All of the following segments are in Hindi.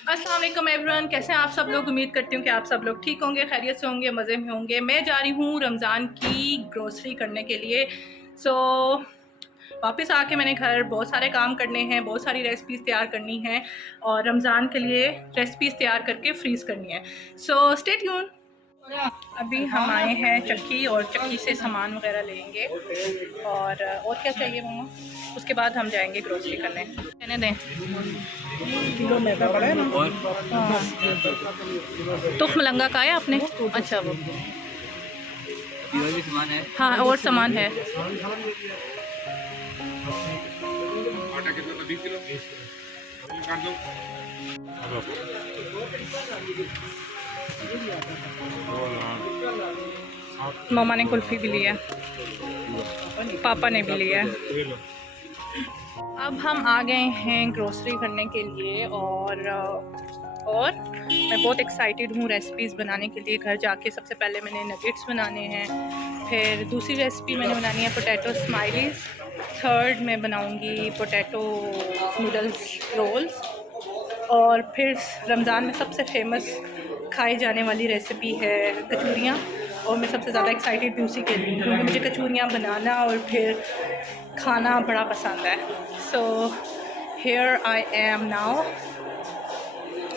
अस्सलाम वालेकुम एवरीवन, कैसे हैं आप सब लोग। उम्मीद करती हूँ कि आप सब लोग ठीक होंगे, खैरियत से होंगे, मज़े में होंगे। मैं जा रही हूँ रमज़ान की ग्रोसरी करने के लिए। सो वापस आके मैंने घर बहुत सारे काम करने हैं, बहुत सारी रेसिपीज़ तैयार करनी हैं और रमज़ान के लिए रेसिपीज़ तैयार करके फ्रीज़ करनी है। So stay tune. अभी हम आए हैं चक्की और चक्की से सामान वगैरह लेंगे और क्या चाहिए मम्मा। उसके बाद हम जाएंगे ग्रोसरी करने। कहने दें किलो मैदा पड़ा है ना। हाँ, तुख मलंगा का है आपने। अच्छा वो और भी सामान है। हाँ और सामान है। आटा कितना था? 20 किलो काट दो। मम्मा ने कुल्फ़ी भी लिया, पापा ने भी लिया। अब हम आ गए हैं ग्रोसरी करने के लिए और मैं बहुत एक्साइटेड हूँ रेसिपीज़ बनाने के लिए। घर जाके सबसे पहले मैंने नगेट्स बनाने हैं, फिर दूसरी रेसिपी मैंने बनानी है पोटैटो स्माइलीज़, थर्ड मैं बनाऊँगी पोटैटो नूडल्स रोल्स, और फिर रमज़ान में सबसे फेमस खाई जाने वाली रेसिपी है कचौरियाँ। और मैं सबसे ज़्यादा एक्साइटेड भी उसी के लिए, क्योंकि मुझे कचौरियाँ बनाना और फिर खाना बड़ा पसंद है। So here I am now,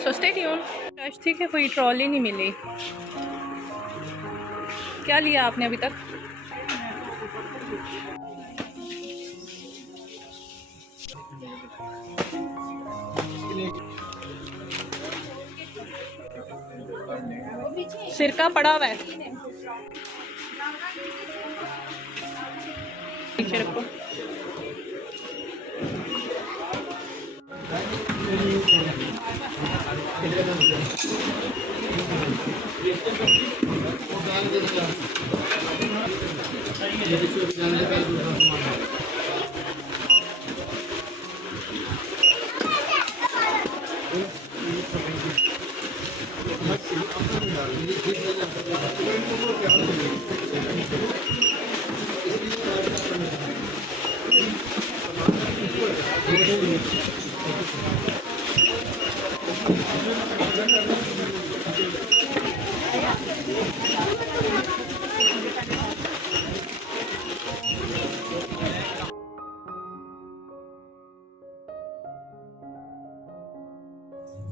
so stay tune. ठीक है, कोई ट्रॉली नहीं मिली। क्या लिया आपने अभी तक? सिरका पड़ा हुआ है, नीचे रखो।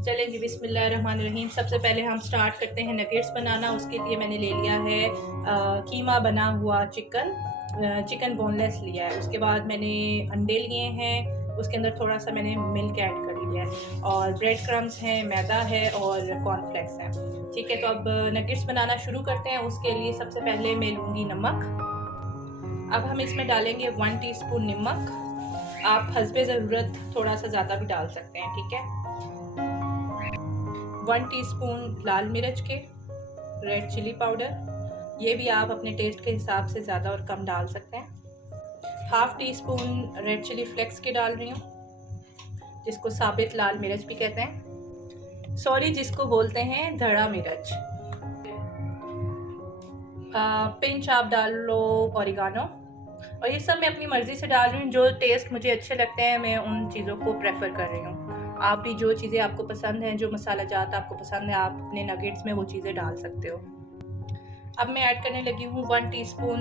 चलें जी, बिस्मिल्लाहिर्रहमानिर्रहीम। सबसे पहले हम स्टार्ट करते हैं नगेट्स बनाना। उसके लिए मैंने ले लिया है कीमा बना हुआ चिकन बोनलेस लिया है। उसके बाद मैंने अंडे लिए हैं, उसके अंदर थोड़ा सा मैंने मिल्क ऐड कर लिया है, और ब्रेड क्रम्स हैं, मैदा है और कॉर्नफ्लेक्स हैं। ठीक है, तो अब नगेट्स बनाना शुरू करते हैं। उसके लिए सबसे पहले मैं लूँगी नमक। अब हम इसमें डालेंगे 1 टीस्पून नमक। आप हस्बे ज़रूरत थोड़ा सा ज़्यादा भी डाल सकते हैं, ठीक है। 1 टीस्पून लाल मिर्च के, रेड चिली पाउडर, ये भी आप अपने टेस्ट के हिसाब से ज़्यादा और कम डाल सकते हैं। Half teaspoon red chilli flakes के डाल रही हूँ, जिसको साबित लाल मिर्च भी कहते हैं, सॉरी जिसको बोलते हैं धड़ा मिर्च। पिंच आप डाल लो ओरिगानो, और ये सब मैं अपनी मर्ज़ी से डाल रही हूँ। जो टेस्ट मुझे अच्छे लगते हैं मैं उन चीज़ों को प्रेफर कर रही हूँ। आप भी जो चीज़ें आपको पसंद हैं, जो मसाला जात आपको पसंद है, आप अपने नगेट्स में वो चीज़ें डाल सकते हो। अब मैं ऐड करने लगी हूँ 1 टीस्पून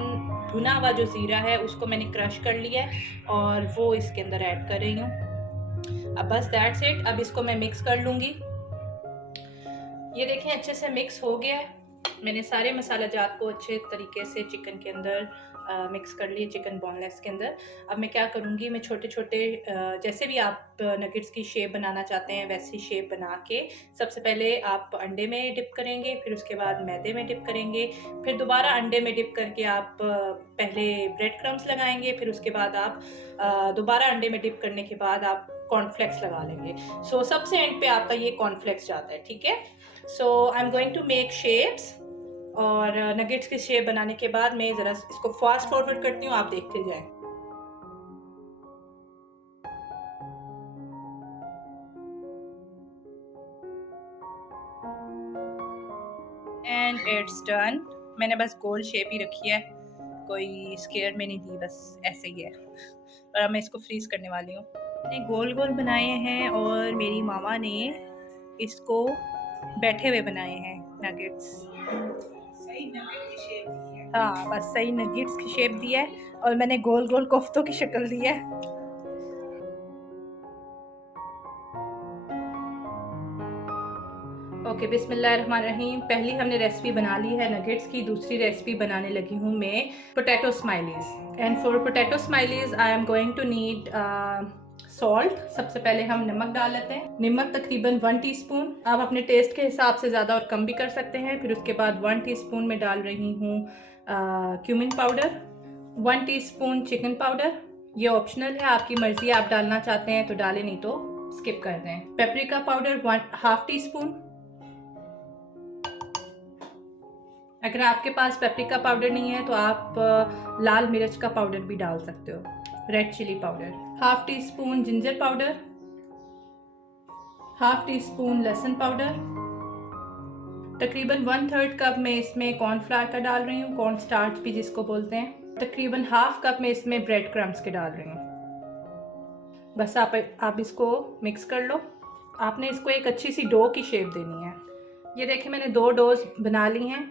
भुना हुआ जो ज़ीरा है, उसको मैंने क्रश कर लिया है और वो इसके अंदर ऐड कर रही हूँ। अब बस दैट्स इट। अब इसको मैं मिक्स कर लूँगी। ये देखें अच्छे से मिक्स हो गया है। मैंने सारे मसाला जात को अच्छे तरीके से चिकन के अंदर मिक्स कर लिए, चिकन बोनलेस के अंदर। अब मैं क्या करूँगी, मैं छोटे छोटे जैसे भी आप नगेट्स की शेप बनाना चाहते हैं वैसी शेप बना के, सबसे पहले आप अंडे में डिप करेंगे, फिर उसके बाद मैदे में डिप करेंगे, फिर दोबारा अंडे में डिप करके आप पहले ब्रेड क्रम्स लगाएंगे, फिर उसके बाद आप दोबारा अंडे में डिप करने के बाद आप कॉर्नफ्लेक्स लगा लेंगे। सो सबसे एंड पे आपका ये कॉर्नफ्लेक्स जाता है, ठीक है। So I am going to make shapes, और नगेट्स की शेप बनाने के बाद मैं ज़रा इसको फास्ट फॉरवर्ड करती हूँ, आप देखते जाएं। And it's done. मैंने बस गोल शेप ही रखी है, कोई स्केयर में नहीं दी, बस ऐसे ही है। और अब मैं इसको फ्रीज करने वाली हूँ। मैंने गोल गोल बनाए हैं और मेरी मामा ने इसको बैठे हुए बनाए हैं नगेट्स। हाँ, बस सही नगेट्स की शेप दी है और मैंने गोल गोल कोफ्तों की शक्ल दी है। ओके, बिस्मिल्लाहिर्रहमानिर्रहीम। पहली हमने रेसिपी बना ली है नगेट्स की, दूसरी रेसिपी बनाने लगी हूँ मैं potato smileys. And for potato smileys I am going to need salt. सबसे पहले हम नमक डाल लेते हैं। नमक तकरीबन 1 टीस्पून, आप अपने टेस्ट के हिसाब से ज़्यादा और कम भी कर सकते हैं। फिर उसके बाद 1 टीस्पून में डाल रही हूँ cumin powder, 1 teaspoon chicken powder. ये ऑप्शनल है, आपकी मर्ज़ी, आप डालना चाहते हैं तो डालें, नहीं तो स्किप कर दें। Paprika powder 1/2 teaspoon. अगर आपके पास पेपरिका पाउडर नहीं है तो आप लाल मिर्च का पाउडर भी डाल सकते हो, red chilli powder. 1/2 teaspoon ginger powder, 1/2 teaspoon लहसुन पाउडर। तकरीबन 1/3 कप मैं इसमें कॉर्नफ्लावर का डाल रही हूँ, कॉर्न स्टार्च भी जिसको बोलते हैं। तकरीबन 1/2 कप मैं इसमें ब्रेड क्रम्स के डाल रही हूँ। बस आप इसको मिक्स कर लो। आपने इसको एक अच्छी सी डो की शेप देनी है। ये देखिए, मैंने 2 डोज बना ली हैं,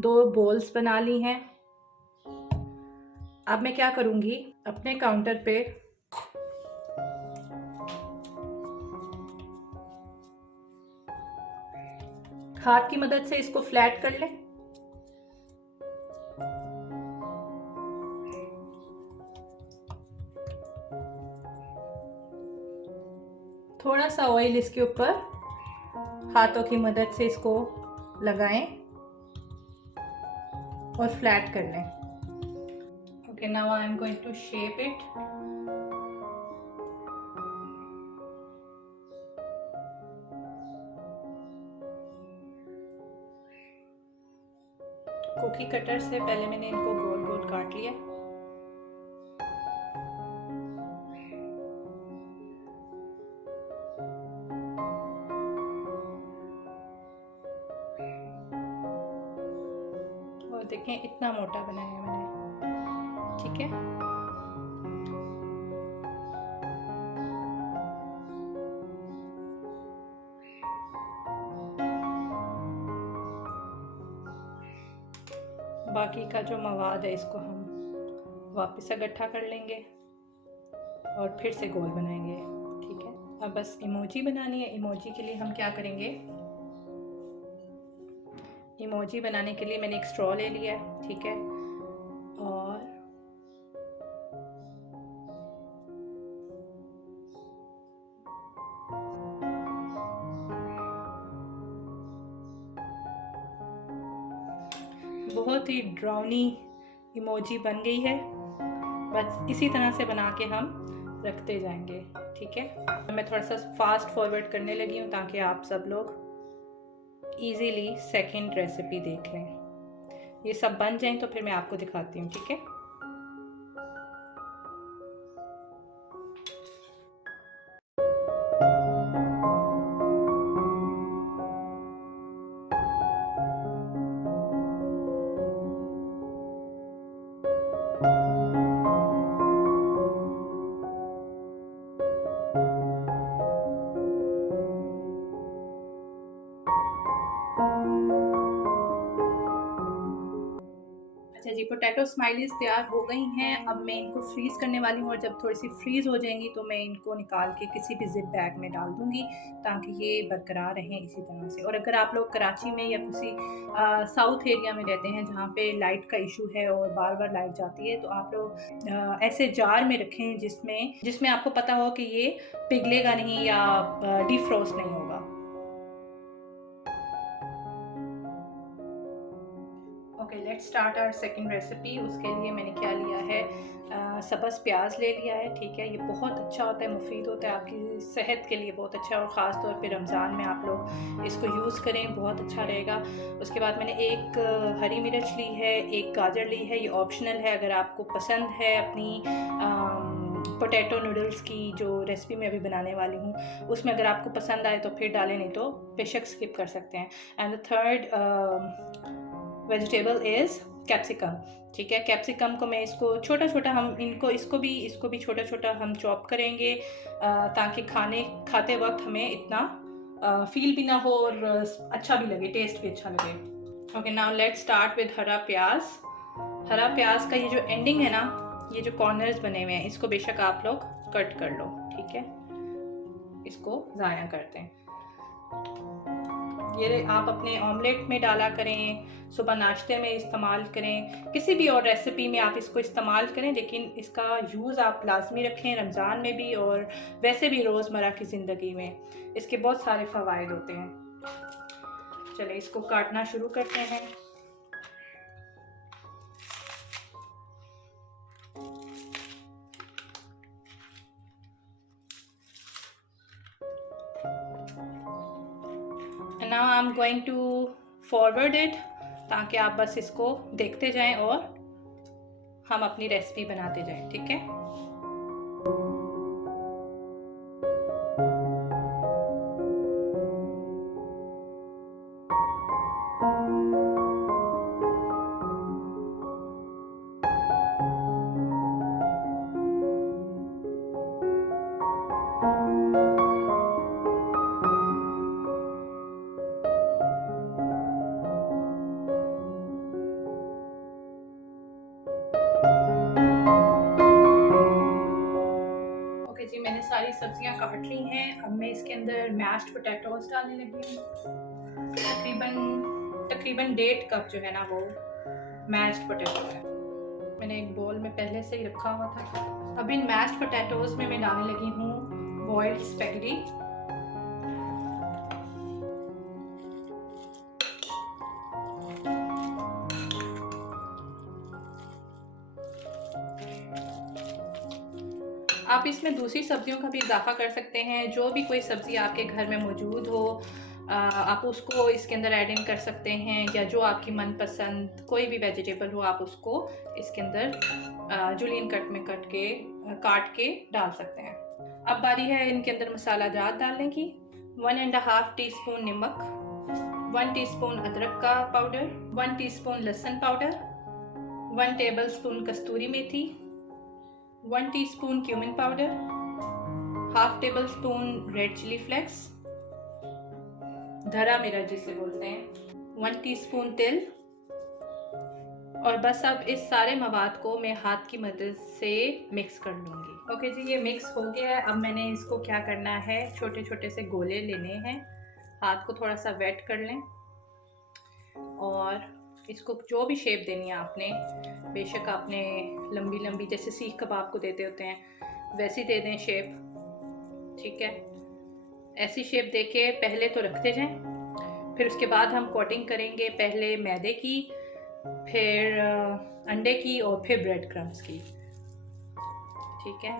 2 बोल्स बना ली हैं। अब मैं क्या करूँगी, अपने काउंटर पे हाथ की मदद से इसको फ्लैट कर लें। थोड़ा सा ऑयल इसके ऊपर हाथों की मदद से इसको लगाएं और फ्लैट कर लें। Okay, now I am going to shape it. Cookie cutter से पहले मैंने इनको गोल गोल काट लिया। और देखें, इतना मोटा बनाया मैंने, ठीक है। बाकी का जो मवाद है इसको हम वापस इकट्ठा कर लेंगे और फिर से गोल बनाएंगे, ठीक है। अब बस इमोजी बनानी है। इमोजी के लिए हम क्या करेंगे, इमोजी बनाने के लिए मैंने एक स्ट्रॉ ले लिया है, ठीक है। और बहुत ही ड्राउनी इमोजी बन गई है। बस इसी तरह से बना के हम रखते जाएंगे, ठीक है। मैं थोड़ा सा फास्ट फॉरवर्ड करने लगी हूँ ताकि आप सब लोग इजीली सेकंड रेसिपी देख लें। ये सब बन जाएं तो फिर मैं आपको दिखाती हूँ, ठीक है। अच्छा जी, पोटैटो स्माइलीज़ तैयार हो गई हैं। अब मैं इनको फ्रीज़ करने वाली हूँ और जब थोड़ी सी फ्रीज़ हो जाएंगी तो मैं इनको निकाल के किसी भी ज़िप बैग में डाल दूँगी ताकि ये बरकरार रहें इसी तरह से। और अगर आप लोग कराची में या किसी साउथ एरिया में रहते हैं जहाँ पे लाइट का इशू है और बार बार लाइट जाती है, तो आप लोग ऐसे जार में रखें जिसमें आपको पता हो कि ये पिघलेगा नहीं या डिफ्रॉस्ट नहीं होगा। Okay, let's start our second recipe. उसके लिए मैंने क्या लिया है, सब्ज़ प्याज ले लिया है, ठीक है। ये बहुत अच्छा होता है, मुफीद होता है, आपकी सेहत के लिए बहुत अच्छा है और ख़ास तौर पे रमज़ान में आप लोग इसको यूज़ करें, बहुत अच्छा रहेगा। उसके बाद मैंने एक हरी मिर्च ली है, एक गाजर ली है। ये ऑप्शनल है, अगर आपको पसंद है अपनी पोटैटो नूडल्स की जो रेसिपी मैं अभी बनाने वाली हूँ उसमें अगर आपको पसंद आए तो फिर डालें, नहीं तो बेशक स्किप कर सकते हैं। And the third vegetable is capsicum, ठीक है। कैप्सिकम को मैं इसको छोटा छोटा हम इसको भी छोटा छोटा हम चॉप करेंगे ताकि खाते वक्त हमें इतना फील भी ना हो और अच्छा भी लगे, टेस्ट भी अच्छा लगे। Okay, now let's start with हरा प्याज। हरा प्याज का ये जो एंडिंग है ना, ये जो कॉर्नर्स बने हुए हैं, इसको बेशक आप लोग कट कर लो, ठीक है, इसको ज़ाया करते हैं। ये आप अपने ऑमलेट में डाला करें, सुबह नाश्ते में इस्तेमाल करें, किसी भी और रेसिपी में आप इसको इस्तेमाल करें, लेकिन इसका यूज़ आप लाजमी रखें रमज़ान में भी और वैसे भी रोज़मर्रा की ज़िंदगी में। इसके बहुत सारे फ़वाइद होते हैं। चलिए इसको काटना शुरू करते हैं। Now I am going to forward it, ताकि आप बस इसको देखते जाएं और हम अपनी रेसिपी बनाते जाएं, ठीक है। जी मैंने सारी सब्जियां काट ली हैं। अब मैं इसके अंदर मैश्ड पोटैटोज डालने लगी हूँ। तकरीबन 1.5 कप जो है ना वो मैश्ड पोटैटो है। मैंने एक बोल में पहले से ही रखा हुआ था। अब इन मैश्ड पोटैटोज में मैं डालने लगी हूँ बॉइल्ड स्पैगेटी। आप इसमें दूसरी सब्जियों का भी इजाफा कर सकते हैं। जो भी कोई सब्ज़ी आपके घर में मौजूद हो आप उसको इसके अंदर ऐड इन कर सकते हैं, या जो आपकी मनपसंद कोई भी वेजिटेबल हो आप उसको इसके अंदर जुलियन कट में काट के डाल सकते हैं। अब बारी है इनके अंदर मसाला जात डालने की। 1.5 टीस्पून नमक, 1 टीस्पून अदरक का पाउडर, 1 टीस्पून लहसुन पाउडर, 1 टेबलस्पून कस्तूरी मेथी, 1 teaspoon cumin powder, half tablespoon red chilli flakes, धरा मिर्च जिसे बोलते हैं, 1 टीस्पून तिल, और बस अब इस सारे मवाद को मैं हाथ की मदद से मिक्स कर लूँगी। ओके जी, ये मिक्स हो गया है। अब मैंने इसको क्या करना है, छोटे छोटे से गोले लेने हैं, हाथ को थोड़ा सा वेट कर लें और इसको जो भी शेप देनी है आपने, बेशक आपने लंबी लंबी जैसे सीख कबाब को देते होते हैं वैसी दे दें शेप, ठीक है। ऐसी शेप देके पहले तो रखते जाएं, फिर उसके बाद हम कोटिंग करेंगे, पहले मैदे की, फिर अंडे की और फिर ब्रेड क्रम्स की, ठीक है।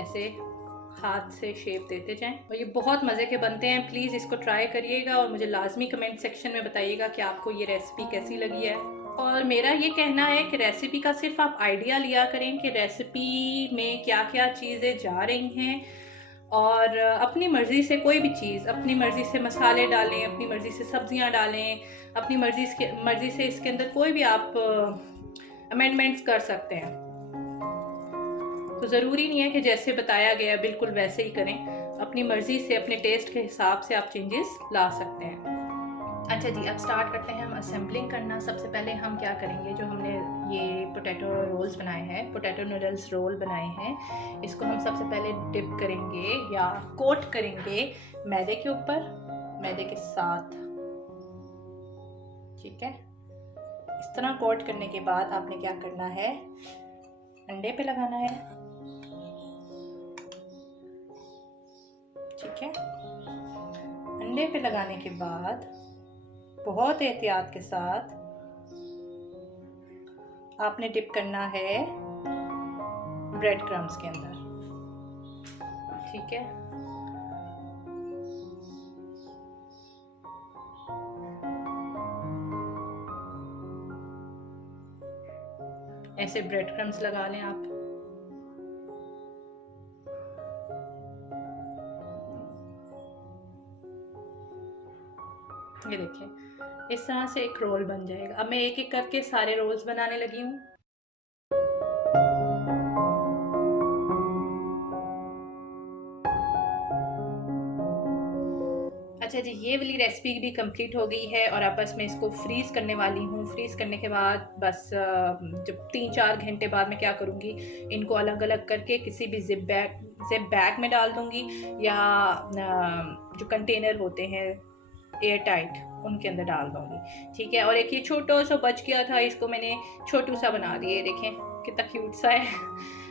ऐसे हाथ से शेप देते जाएं और ये बहुत मज़े के बनते हैं। प्लीज़ इसको ट्राई करिएगा और मुझे लाजमी कमेंट सेक्शन में बताइएगा कि आपको ये रेसिपी कैसी लगी है। और मेरा ये कहना है कि रेसिपी का सिर्फ आप आइडिया लिया करें कि रेसिपी में क्या क्या चीज़ें जा रही हैं, और अपनी मर्ज़ी से कोई भी चीज़, अपनी मर्ज़ी से मसाले डालें, अपनी मर्ज़ी से सब्जियां डालें, अपनी मर्ज़ी से इसके अंदर कोई भी आप अमेंडमेंट्स कर सकते हैं। तो ज़रूरी नहीं है कि जैसे बताया गया बिल्कुल वैसे ही करें, अपनी मर्ज़ी से अपने टेस्ट के हिसाब से आप चेंजेस ला सकते हैं। अच्छा जी, अब स्टार्ट करते हैं हम असेंबलिंग करना। सबसे पहले हम क्या करेंगे, जो हमने ये पोटैटो रोल्स बनाए हैं, पोटैटो नूडल्स रोल बनाए हैं, इसको हम सबसे पहले डिप करेंगे या कोट करेंगे मैदे के ऊपर, मैदे के साथ, ठीक है। इस तरह कोट करने के बाद आपने क्या करना है, अंडे पे लगाना है, ठीक है। अंडे पे लगाने के बाद बहुत एहतियात के साथ आपने डिप करना है ब्रेड क्रम्स के अंदर, ठीक है। ऐसे ब्रेड क्रम्स लगा लें आप। ये देखिए, इस तरह से एक रोल बन जाएगा। अब मैं एक एक करके सारे रोल्स बनाने लगी हूँ। अच्छा जी, ये वाली रेसिपी भी कंप्लीट हो गई है और अब बस मैं इसको फ्रीज़ करने वाली हूँ। फ्रीज़ करने के बाद बस जब 3-4 घंटे बाद मैं क्या करूँगी, इनको अलग अलग करके किसी भी ज़िप बैग में डाल दूँगी या जो कंटेनर होते हैं एयर टाइट उनके अंदर डाल दूँगी। ठीक है, और एक ये छोटा सा बच गया था, इसको मैंने छोटू सा बना दिया, देखें कितना क्यूट सा है।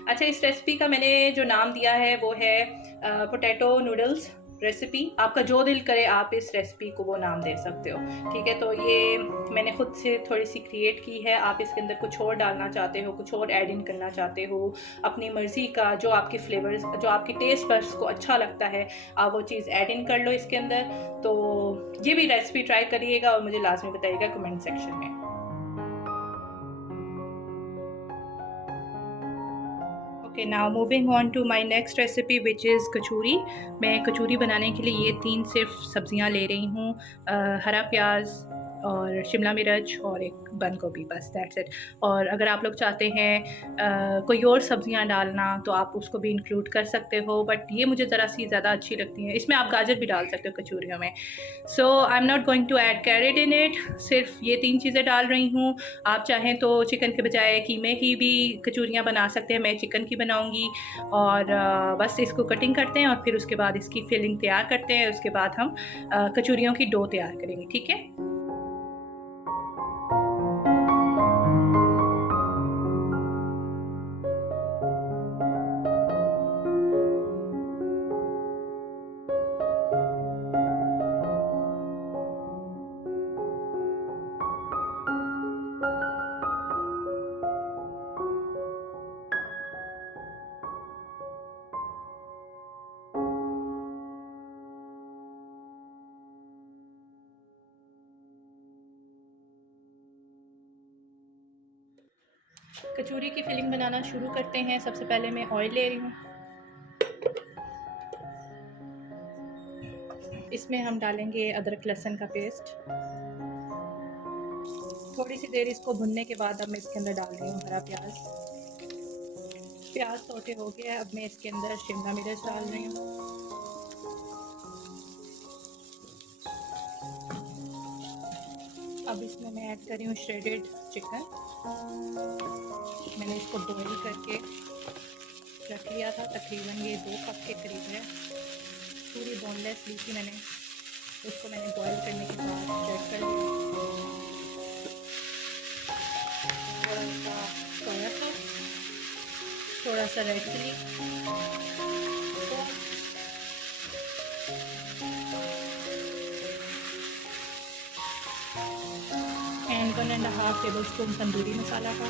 अच्छा, इस रेसिपी का मैंने जो नाम दिया है वो है पोटैटो नूडल्स रेसिपी। आपका जो दिल करे आप इस रेसिपी को वो नाम दे सकते हो। ठीक है, तो ये मैंने खुद से थोड़ी सी क्रिएट की है। आप इसके अंदर कुछ और डालना चाहते हो, कुछ और ऐड इन करना चाहते हो, अपनी मर्ज़ी का, जो आपके फ्लेवर्स, जो आपके टेस्ट बड्स को अच्छा लगता है, आप वो चीज़ ऐड इन कर लो इसके अंदर। तो ये भी रेसिपी ट्राई करिएगा और मुझे लाजमी बताइएगा कमेंट सेक्शन में। Okay, now moving on to my next recipe which is kachori. मैं कचौरी बनाने के लिए ये 3 सिर्फ सब्जियां ले रही हूँ, हरा प्याज और शिमला मिर्च और एक बंद गोभी, बस दैट्स इट। और अगर आप लोग चाहते हैं कोई और सब्जियां डालना तो आप उसको भी इंक्लूड कर सकते हो, बट ये मुझे ज़रा सी ज़्यादा अच्छी लगती हैं। इसमें आप गाजर भी डाल सकते हो कचौरियों में। So I am not going to add carrot in it, सिर्फ ये 3 चीज़ें डाल रही हूँ। आप चाहें तो चिकन के बजाय कीमे की भी कचौरियाँ बना सकते हैं, मैं चिकन की बनाऊँगी। और बस इसको कटिंग करते हैं और फिर उसके बाद इसकी फिलिंग तैयार करते हैं। उसके बाद हम कचौरियों की डो तैयार करेंगे। ठीक है। कचौरी की फिलिंग बनाना शुरू करते हैं। सबसे पहले मैं ऑयल ले रही हूँ, इसमें हम डालेंगे अदरक लहसुन का पेस्ट। थोड़ी सी देर इसको भुनने के बाद अब मैं इसके अंदर डाल रही हूँ हरा प्याज। प्याज सौटे हो गया है, अब मैं इसके अंदर शिमला मिर्च डाल रही हूँ। अब इसमें मैं ऐड कर रही हूँ श्रेडेड चिकन। मैंने इसको बॉईल करके रख लिया था, तकरीबन ये 2 कप के करीब है। पूरी बोनलेस ली थी मैंने, उसको मैंने बॉईल करने के बाद चेक कर लिया। थोड़ा सा सोया सॉस, थोड़ा सा red chilli, and 1.5 tablespoon tandoori masala का।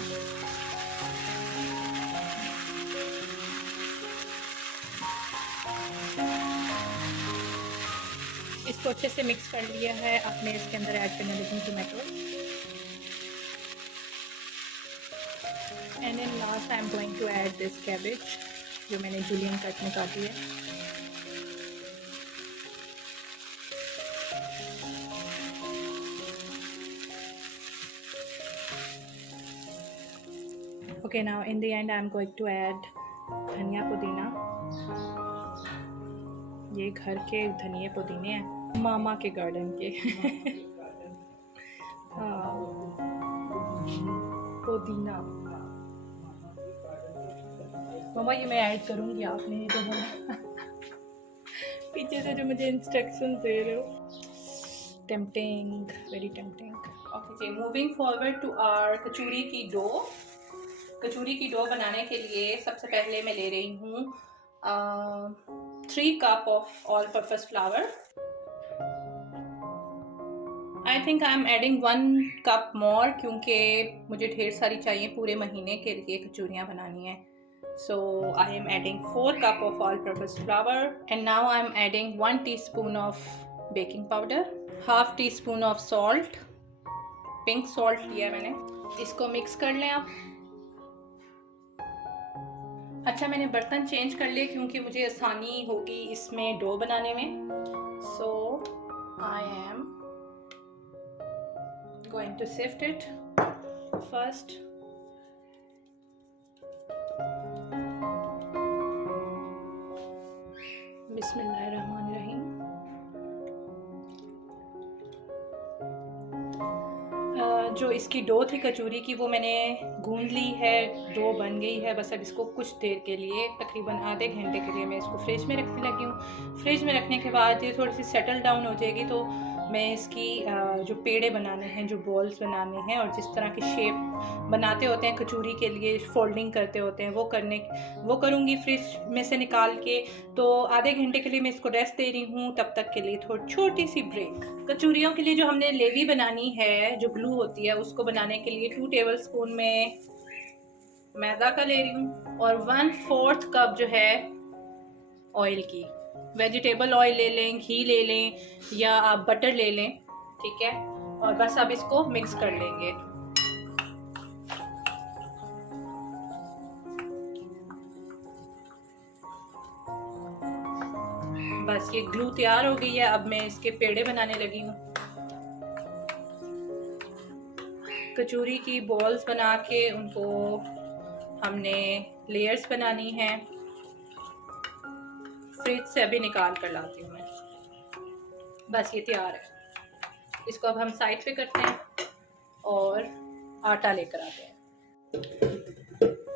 इसको अच्छे से मिक्स कर लिया है। अब मैं इसके अंदर ऐड करने लगी हूँ tomato, and then last I am going to add this cabbage जो मैंने जूलियन कट में काटी है। Okay, now in the end I am going to add धनिया पुदीना। ये घर के धनिए पुदीने हैं, मामा के गार्डन के। हाँ, पुदीना मामा, ये मैं ऐड करूँगी, आपने ये तो बोला। पीछे से जो मुझे इंस्ट्रक्शन दे रहे हो। Tempting, very tempting. ओके जी, moving forward to our kachori की डो। कचौरी की डो बनाने के लिए सबसे पहले मैं ले रही हूँ 3 cup of all purpose flour. I think I am adding 1 cup more, क्योंकि मुझे ढेर सारी चाहिए पूरे महीने के लिए कचौरियाँ बनानी है। So I am adding 4 cup of all-purpose flour, and now I am adding 1 teaspoon of baking powder, half teaspoon of salt, pink salt लिया मैंने। इसको मिक्स कर लें आप। अच्छा, मैंने बर्तन चेंज कर लिए क्योंकि मुझे आसानी होगी इसमें डो बनाने में। So I am going to sift it first. बिस्मिल्लाहिर्रहमानिर्रहीम। जो इसकी डो थी कचौरी की वो मैंने गूंद ली है, डो बन गई है। बस अब इसको कुछ देर के लिए, तकरीबन आधे घंटे के लिए मैं इसको फ्रिज में रखने लगी हूँ। फ्रिज में रखने के बाद ये थोड़ी सी सेटल डाउन हो जाएगी तो मैं इसकी जो पेड़े बनाने हैं, जो बॉल्स बनाने हैं और जिस तरह की शेप बनाते होते हैं कचौरी के लिए, फोल्डिंग करते होते हैं, वो करूँगी फ्रिज में से निकाल के। तो आधे घंटे के लिए मैं इसको रेस्ट दे रही हूँ। तब तक के लिए थोड़ी छोटी सी ब्रेक। कचौरियों के लिए जो हमने लेवी बनानी है, जो ग्लू होती है, उसको बनाने के लिए 2 टेबलस्पून में मैदा का ले रही हूँ और 1/4 कप जो है ऑयल की। वेजिटेबल ऑयल ले लें, घी ले लें या आप बटर ले लें, ठीक है। और बस अब इसको मिक्स कर लेंगे। बस ये ग्लू तैयार हो गई है। अब मैं इसके पेड़े बनाने लगी हूँ। कचौरी की बॉल्स बना के उनको हमने लेयर्स बनानी है। फ्रिज से अभी निकाल कर लाती हूँ मैं। बस ये तैयार है। इसको अब हम साइड पे करते हैं और आटा लेकर आते हैं।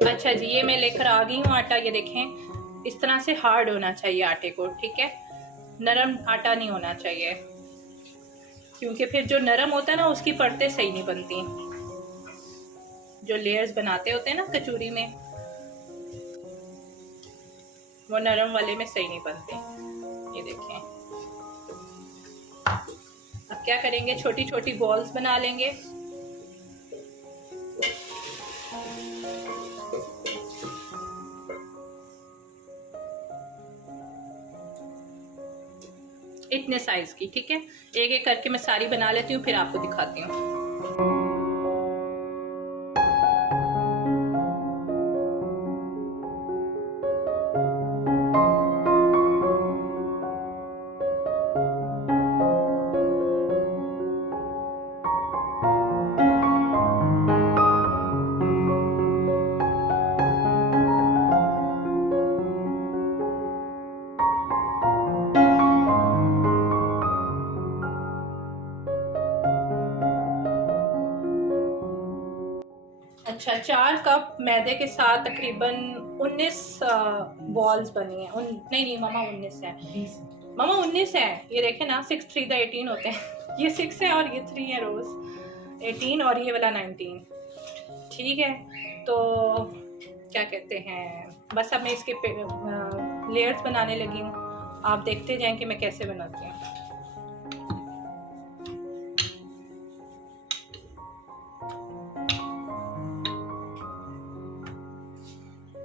अच्छा जी, ये मैं लेकर आ गई हूँ आटा। ये देखें, इस तरह से हार्ड होना चाहिए आटे को, ठीक है। नरम आटा नहीं होना चाहिए, क्योंकि फिर जो नरम होता है ना उसकी परतें सही नहीं बनती। जो लेयर्स बनाते होते हैं ना कचौरी में, वो नरम वाले में सही नहीं बनते। ये देखें। अब क्या करेंगे, छोटी छोटी बॉल्स बना लेंगे। इतने साइज की, ठीक है। एक एक करके मैं सारी बना लेती हूँ, फिर आपको दिखाती हूँ। अच्छा, 4 कप मैदे के साथ तकरीबन 19 बॉल्स बनी हैं। नहीं मामा 19 है। मामा 19 है। ये देखें ना, 6 3 द 18 होते हैं। ये 6 है और ये 3 है, रोज 18 और ये वाला 19, ठीक है। तो क्या कहते हैं, बस अब मैं इसके लेयर्स बनाने लगी हूँ। आप देखते जाएं कि मैं कैसे बनाती हूँ।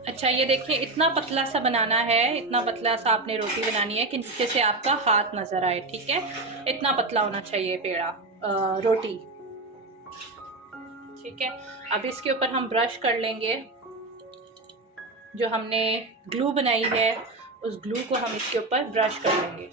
अच्छा, ये देखिए, इतना पतला सा बनाना है। इतना पतला सा आपने रोटी बनानी है कि नीचे से आपका हाथ नजर आए, ठीक है। इतना पतला होना चाहिए पेड़ा, रोटी, ठीक है। अब इसके ऊपर हम ब्रश कर लेंगे। जो हमने ग्लू बनाई है, उस ग्लू को हम इसके ऊपर ब्रश कर लेंगे।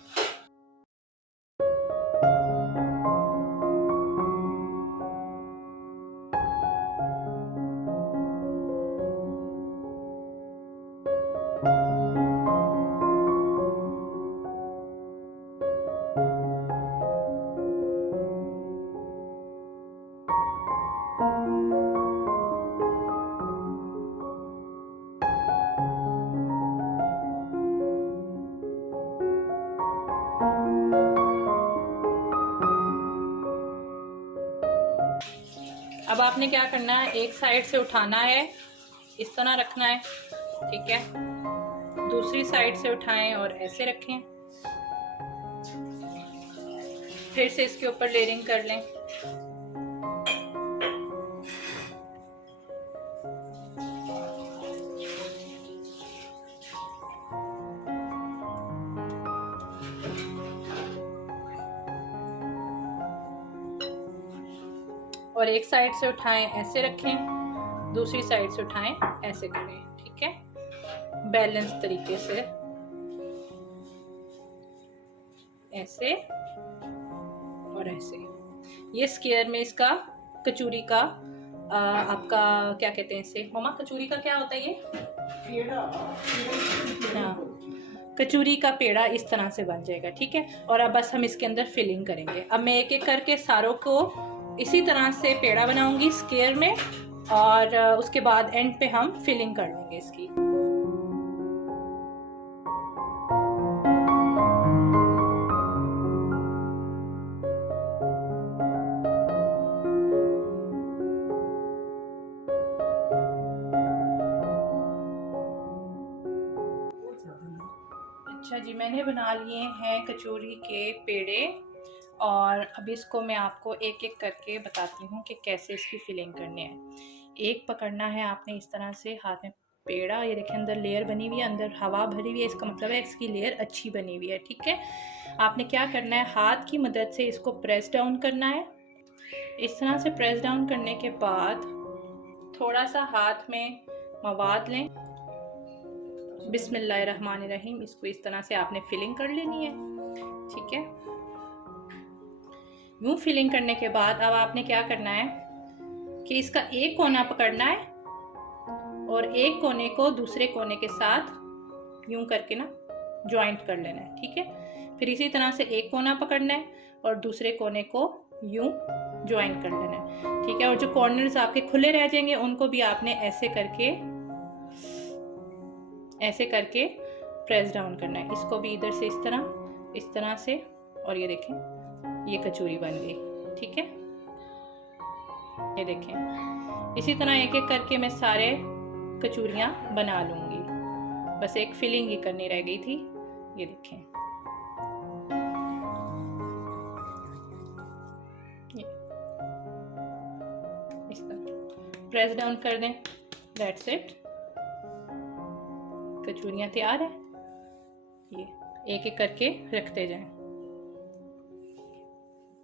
अब आपने क्या करना है, एक साइड से उठाना है, इस तरह रखना है, ठीक है। दूसरी साइड से उठाएं और ऐसे रखें। फिर से इसके ऊपर लेयरिंग कर लें। और एक साइड से उठाएं, ऐसे रखें। दूसरी साइड से उठाएं, ऐसे करें, ठीक है। बैलेंस तरीके से ऐसे और ऐसे। ये स्क्वायर में इसका कचौरी का आपका क्या कहते हैं इसे, मामा कचौरी का क्या होता है ये? हाँ, कचौरी का पेड़ा इस तरह से बन जाएगा, ठीक है। और अब बस हम इसके अंदर फिलिंग करेंगे। अब मैं एक एक करके सारों को इसी तरह से पेड़ा बनाऊंगी स्क्वायर में, और उसके बाद एंड पे हम फिलिंग कर लेंगे इसकी। अच्छा जी, मैंने बना लिए हैं कचौरी के पेड़े, और अब इसको मैं आपको एक एक करके बताती हूँ कि कैसे इसकी फिलिंग करनी है। एक पकड़ना है आपने इस तरह से हाथ में पेड़ा, ये देखिए अंदर लेयर बनी हुई है, अंदर हवा भरी हुई है, इसका मतलब है इसकी लेयर अच्छी बनी हुई है। ठीक है, आपने क्या करना है, हाथ की मदद से इसको प्रेस डाउन करना है। इस तरह से प्रेस डाउन करने के बाद थोड़ा सा हाथ में मवाद लें, बिस्मिल्लाहिर्रहमानिर्रहीम, इसको इस तरह से आपने फिलिंग कर लेनी है। ठीक है, यूँ फिलिंग करने के बाद अब आपने क्या करना है कि इसका एक कोना पकड़ना है और एक कोने को दूसरे कोने के साथ यूँ करके ना जॉइंट कर लेना है। ठीक है, फिर इसी तरह से एक कोना पकड़ना है और दूसरे कोने को यूँ जॉइंट कर लेना है। ठीक है, और जो कॉर्नर्स आपके खुले रह जाएंगे उनको भी आपने ऐसे करके प्रेस डाउन करना है। इसको भी इधर से इस तरह से, और ये देखें ये कचौरी बन गई। ठीक है, ये देखें इसी तरह एक एक करके मैं सारे कचौरियाँ बना लूँगी, बस एक फिलिंग ही करनी रह गई थी। ये देखें, ये इस तरह प्रेस डाउन कर दें, दैट्स इट, कचौरियाँ तैयार है। ये एक एक करके रखते जाएं।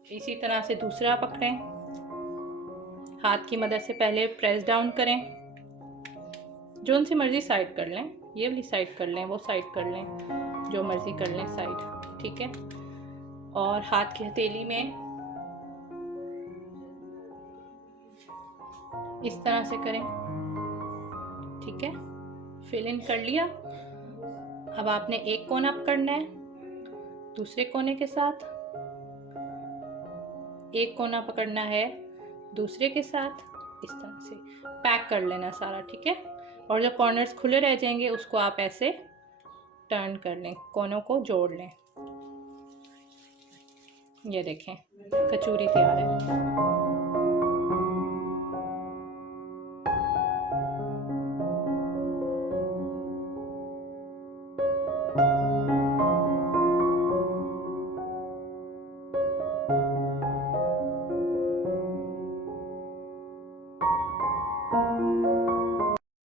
इसी तरह से दूसरा पकड़ें, हाथ की मदद से पहले प्रेस डाउन करें, जो उनसे मर्जी साइड कर लें, ये वाली साइड कर लें, वो साइड कर लें, जो मर्जी कर लें साइड। ठीक है, और हाथ की हथेली में इस तरह से करें। ठीक है, फिल इन कर लिया। अब आपने एक कोना पकड़ना है, दूसरे कोने के साथ एक कोना पकड़ना है, दूसरे के साथ, इस तरह से पैक कर लेना सारा। ठीक है, और जो कॉर्नर्स खुले रह जाएंगे उसको आप ऐसे टर्न कर लें, कोनों को जोड़ लें। ये देखें कचौरी तैयार है।